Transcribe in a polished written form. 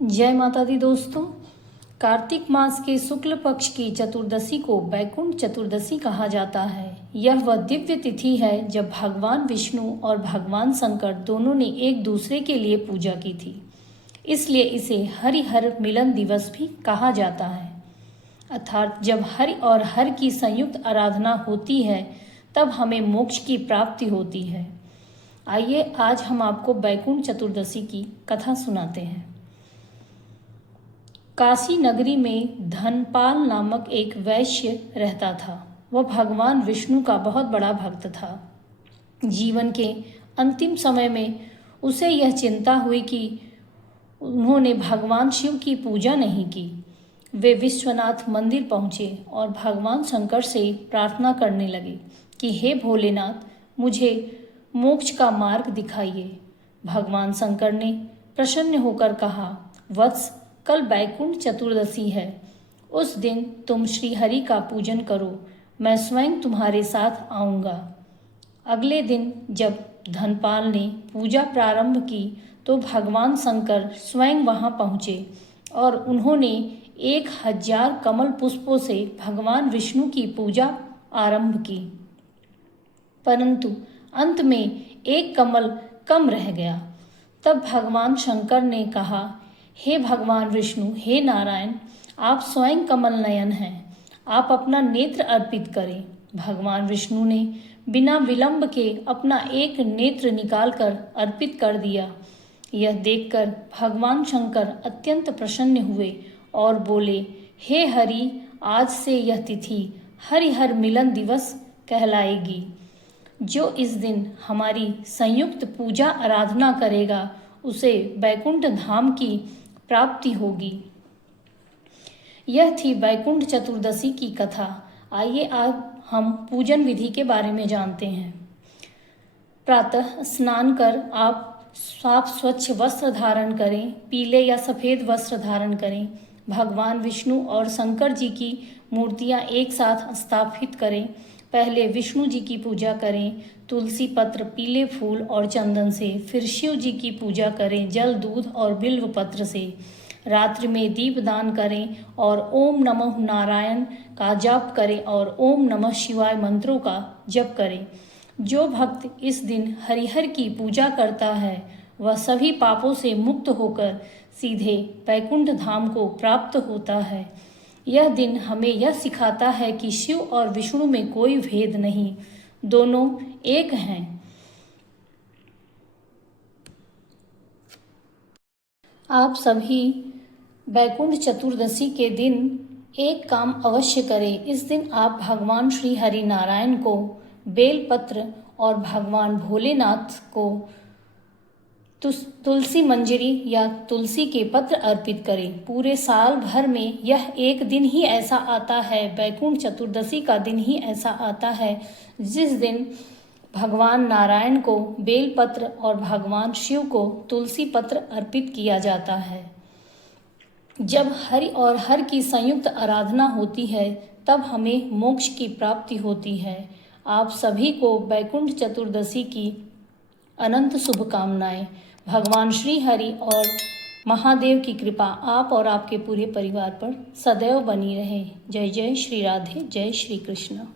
जय माता दी दोस्तों। कार्तिक मास के शुक्ल पक्ष की चतुर्दशी को बैकुंठ चतुर्दशी कहा जाता है। यह वह दिव्य तिथि है जब भगवान विष्णु और भगवान शंकर दोनों ने एक दूसरे के लिए पूजा की थी, इसलिए इसे हरिहर मिलन दिवस भी कहा जाता है। अर्थात जब हरि और हर की संयुक्त आराधना होती है तब हमें मोक्ष की प्राप्ति होती है। आइए आज हम आपको बैकुंठ चतुर्दशी की कथा सुनाते हैं। काशी नगरी में धनपाल नामक एक वैश्य रहता था। वह भगवान विष्णु का बहुत बड़ा भक्त था। जीवन के अंतिम समय में उसे यह चिंता हुई कि उन्होंने भगवान शिव की पूजा नहीं की। वे विश्वनाथ मंदिर पहुँचे और भगवान शंकर से प्रार्थना करने लगे कि हे भोलेनाथ, मुझे मोक्ष का मार्ग दिखाइए। भगवान शंकर ने प्रसन्न होकर कहा, वत्स, कल बैकुंठ चतुर्दशी है। उस दिन तुम श्री हरि का पूजन करो, मैं स्वयं तुम्हारे साथ आऊँगा। अगले दिन जब धनपाल ने पूजा प्रारंभ की तो भगवान शंकर स्वयं वहां पहुँचे और उन्होंने 1000 कमल पुष्पों से भगवान विष्णु की पूजा आरंभ की, परंतु अंत में एक कमल कम रह गया। तब भगवान शंकर ने कहा, हे भगवान विष्णु, हे नारायण, आप स्वयं कमल नयन हैं, आप अपना नेत्र अर्पित करें। भगवान विष्णु ने बिना विलंब के अपना एक नेत्र निकालकर अर्पित कर दिया। यह देखकर भगवान शंकर अत्यंत प्रसन्न हुए और बोले, हे हरि, आज से यह तिथि हरिहर मिलन दिवस कहलाएगी। जो इस दिन हमारी संयुक्त पूजा आराधना करेगा उसे बैकुंठ धाम की प्राप्ति होगी। यह थी बैकुंठ चतुर्दशी की कथा। आइए आज हम पूजन विधि के बारे में जानते हैं। प्रातः स्नान कर आप साफ स्वच्छ वस्त्र धारण करें, पीले या सफ़ेद वस्त्र धारण करें। भगवान विष्णु और शंकर जी की मूर्तियां एक साथ स्थापित करें। पहले विष्णु जी की पूजा करें तुलसी पत्र, पीले फूल और चंदन से। फिर शिव जी की पूजा करें जल, दूध और बिल्व पत्र से। रात्रि में दीपदान करें और ओम नमः नारायण का जप करें और ओम नमः शिवाय मंत्रों का जप करें। जो भक्त इस दिन हरिहर की पूजा करता है वह सभी पापों से मुक्त होकर सीधे बैकुंठ धाम को प्राप्त होता है। यह दिन हमें यह सिखाता है कि शिव और विष्णु में कोई भेद नहीं, दोनों एक हैं। आप सभी बैकुंठ चतुर्दशी के दिन एक काम अवश्य करें। इस दिन आप भगवान श्री हरि नारायण को बेलपत्र और भगवान भोलेनाथ को तुलसी मंजरी या तुलसी के पत्र अर्पित करें। पूरे साल भर में यह एक दिन ही ऐसा आता है, बैकुंठ चतुर्दशी का दिन ही ऐसा आता है जिस दिन भगवान नारायण को बेलपत्र और भगवान शिव को तुलसी पत्र अर्पित किया जाता है। जब हरि और हर की संयुक्त आराधना होती है तब हमें मोक्ष की प्राप्ति होती है। आप सभी को बैकुंठ चतुर्दशी की अनंत शुभकामनाएं। भगवान श्री हरि और महादेव की कृपा आप और आपके पूरे परिवार पर सदैव बनी रहे। जय जय श्री राधे, जय श्री कृष्ण।